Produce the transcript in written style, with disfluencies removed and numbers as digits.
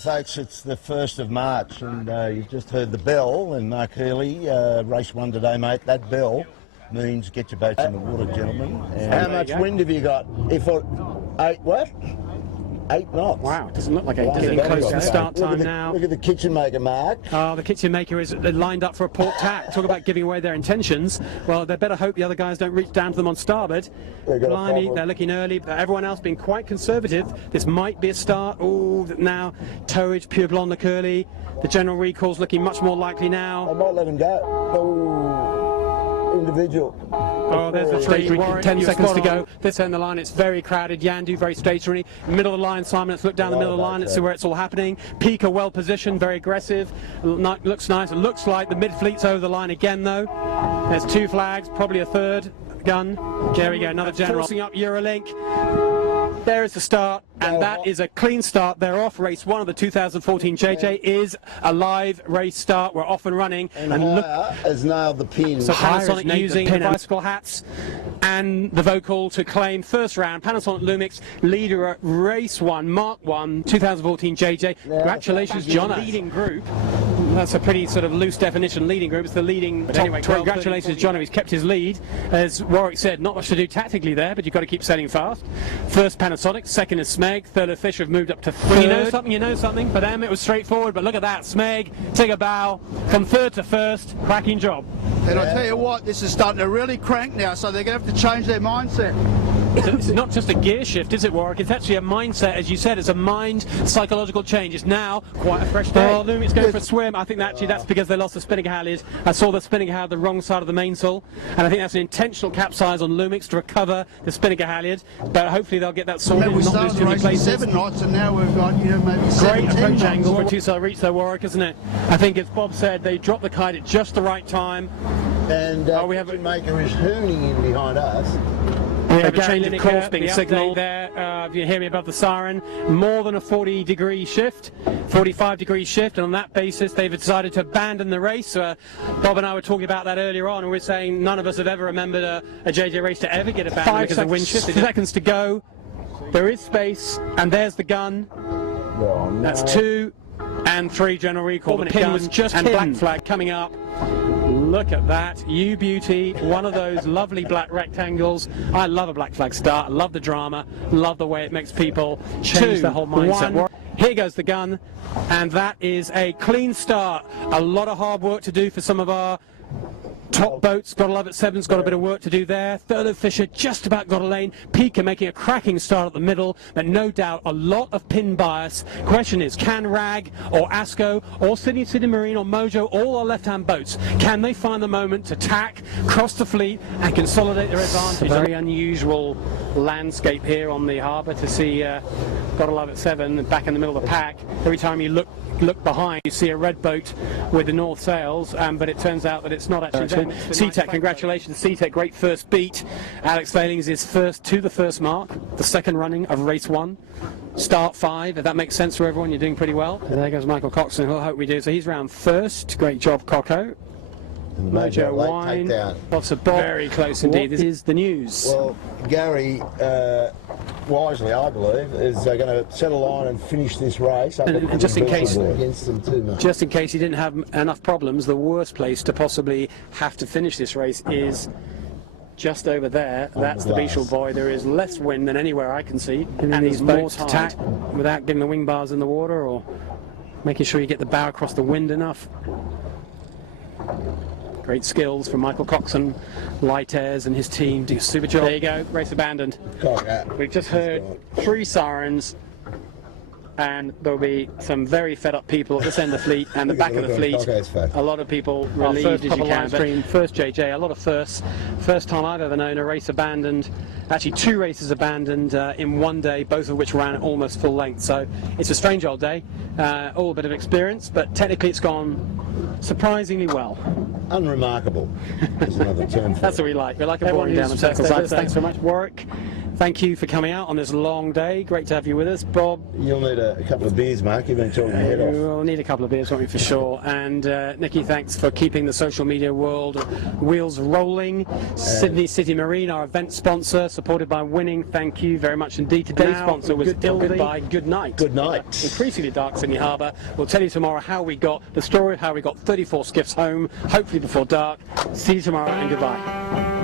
folks, it's the 1st of March and you've just heard the bell, and Mark Hurley, race 1 today, mate. That bell means get your boats in the water, gentlemen. And how much wind have you got? 8 what? 8 knots. Wow, it doesn't look like 8. Wow, Getting close to the start time now. Look at the kitchen maker, Mark. Oh, the kitchen maker is lined up for a port tack. Talk about giving away their intentions. Well, they better hope the other guys don't reach down to them on starboard. Blimey, they're looking early. Everyone else being quite conservative. This might be a start. Oh, now towage, pure blonde curly. The general recall's looking much more likely now. I might let him go. Oh, individual. Oh, there's the 3. 10 seconds to go. This end of the line, it's very crowded. Yandu very stationary. Middle of the line, Simon. Let's look down the middle of the line. Let's see where it's all happening. Pika well positioned, very aggressive. Looks nice. It looks like the mid-fleet's over the line again, though. There's 2 flags, probably a 3rd gun. There we go, another general. Forcing up Eurolink. There is the start, and that is a clean start. They're off. Race 1 of the 2014 JJ is a live race start. We're off and running. And look, has nailed the pin. So Panasonic using the bicycle hats and the vocal to claim first round. Panasonic Lumix leader at race 1, Mark 1, 2014 JJ. Congratulations, John. Leading group. That's a pretty sort of loose definition. Leading group. It's the leading. But anyway, congratulations, John. He's kept his lead. As Warwick said, not much to do tactically there, but you've got to keep sailing fast. First Panasonic, second is Smeg, third Fish have moved up to 3rd. When you know something. For them it was straightforward, but look at that. Smeg, take a bow from 3rd to 1st. Cracking job. And I tell you what, this is starting to really crank now, so they're going to have to change their mindset. It's not just a gear shift, is it, Warwick? It's actually a mindset, as you said. It's a mind psychological change. It's now quite a fresh day. Oh, Lumix going for a swim. I think that's because they lost the spinnaker halyard. I saw the spinnaker halyard the wrong side of the mainsail, and I think that's an intentional capsize on Lumix to recover the spinnaker halyard. But hopefully they'll get that sorted. We started the race at 7 knots, and now we've got maybe 7, great approach angle for a two-sail reach there, Warwick, isn't it? I think, as Bob said, they dropped the kite at just the right time. And we have a maker is hooning in behind us. We have a change of course being signalled there. If you hear me above the siren, more than a 40-degree shift, 45-degree shift, and on that basis they've decided to abandon the race. Bob and I were talking about that earlier on, and we're saying none of us have ever remembered a JJ race to ever get abandoned because of wind shift. 5 seconds to go. There is space, and there's the gun. Oh, no. That's 2 and 3 general recall. The pin was just and black flag coming up. Look at that, you beauty, one of those lovely black rectangles. I love a black flag start, I love the drama, love the way it makes people change their whole mindset. 1. Here goes the gun, and that is a clean start. A lot of hard work to do for some of our top boats. Gotta Love It 7's got a bit of work to do there. Thurlow Fisher just about got a lane. Pika making a cracking start at the middle, but no doubt a lot of pin bias. Question is, can Rag or Asco or Sydney City Marine or Mojo, all our left-hand boats, can they find the moment to tack, cross the fleet and consolidate their advantage? Very unusual landscape here on the harbour to see Gotta Love It 7 back in the middle of the pack. Every time you look behind, you see a red boat with the north sails, but it turns out that it's not actually them. Seatec, congratulations, Seatec, great first beat. Alex Failings is first to the first mark, the 2nd running of race 1. Start 5, if that makes sense for everyone, you're doing pretty well. And there goes Michael Coxon, who I hope we do. So he's round 1st, great job, Coco. Mojo Wine, lots of Bob. Very close indeed. This is the news. Well, Gary, wisely, I believe, is going to set a line and finish this race. And just in case, against them too much. Just in case he didn't have enough problems, the worst place to possibly have to finish this race is just over there. That's the Beechel Buoy. There is less wind than anywhere I can see, and there's more to tack without getting the wing bars in the water or making sure you get the bow across the wind enough. Great skills from Michael Coxon, light airs, and his team do a super job. There you go, race abandoned. We've just heard 3 sirens, and there'll be some very fed up people at this end of the fleet and the back of the fleet. A lot of people relieved as you can. First JJ, a lot of firsts. First time I've ever known a race abandoned. Actually 2 races abandoned in one day, both of which ran at almost full length. So it's a strange old day, all a bit of experience, but technically it's gone surprisingly well. Unremarkable is another term for That's what we like. We like a boring down in circles. Thanks very much, Warwick. thank you for coming out on this long day. Great to have you with us, Bob. You'll need a couple of beers, Mark. You've been talking your head off. We'll need a couple of beers, won't we, for sure. And Nikki, thanks for keeping the social media world wheels rolling. Sydney City Marine, our event sponsor, supported by Winning. Thank you very much indeed. Today's sponsor was Goodbye, Good Night. Good night. Increasingly dark Sydney Harbour. We'll tell you tomorrow how we got the story of how we got 34 skiffs home, hopefully before dark. See you tomorrow and goodbye.